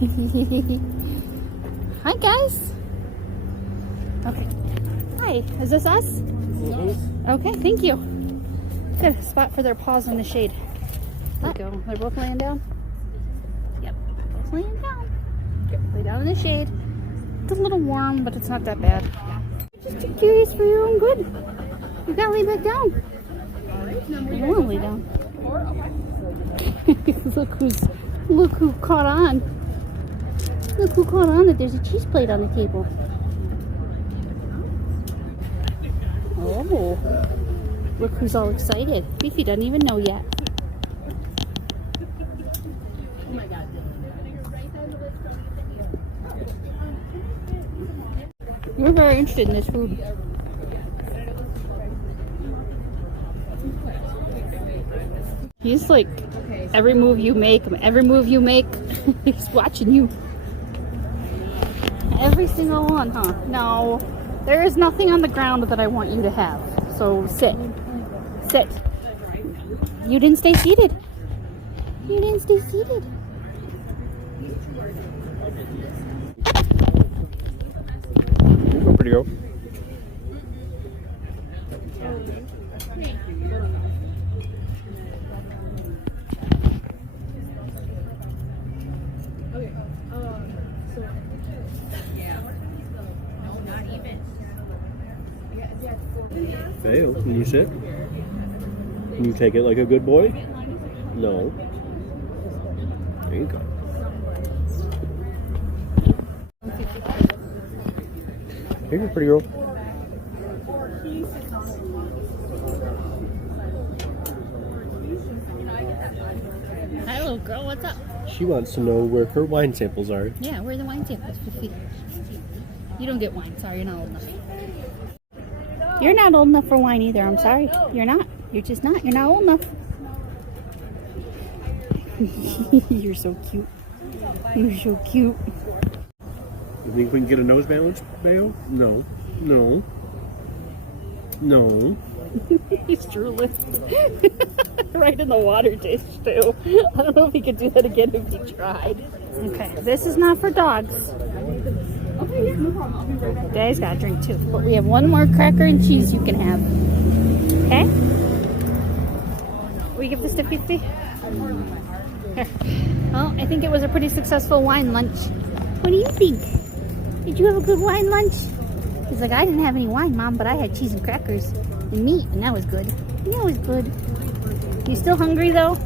Hi, guys. Okay. Hi. Is this us? Mm-hmm. Okay, thank you. Good spot for their paws in the shade. There we go. They're both laying down? Yep. Both laying down. Yep. Lay down in the shade. It's a little warm, but it's not that bad. You're just too curious for your own good. You gotta lay back down. You don't wanna lay down. Look who caught on. Look who caught on that there's a cheese plate on the table. Oh, look who's all excited. Fifi doesn't even know yet. Oh my God. We're very interested in this food. He's like, every move you make, he's watching you. Every single one, huh? No, there is nothing on the ground that I want you to have. So sit. Sit. You didn't stay seated. You didn't stay seated. Go, pretty girl. Hey, can you sit? Can you take it like a good boy? No. There you go. Here you go, pretty girl. Hi, little girl. What's up? She wants to know where her wine samples are. Yeah, where are the wine samples? You don't get wine. Sorry, you're not old enough. You're not old enough for wine either. I'm sorry. You're not. You're just not. You're not old enough. You're so cute. You're so cute. You think we can get a nose balance, Bayo? No. No. No. He's drooling. Right in the water dish, too. I don't know if he could do that again if he tried. Okay, this is not for dogs. Daddy's got a drink too, but we have one more cracker and cheese you can have. Okay? We give this to Fifi? Here. Well, I think it was a pretty successful wine lunch. What do you think? Did you have a good wine lunch? He's like, I didn't have any wine, Mom, but I had cheese and crackers and meat, and that was good. And that was good. You still hungry though?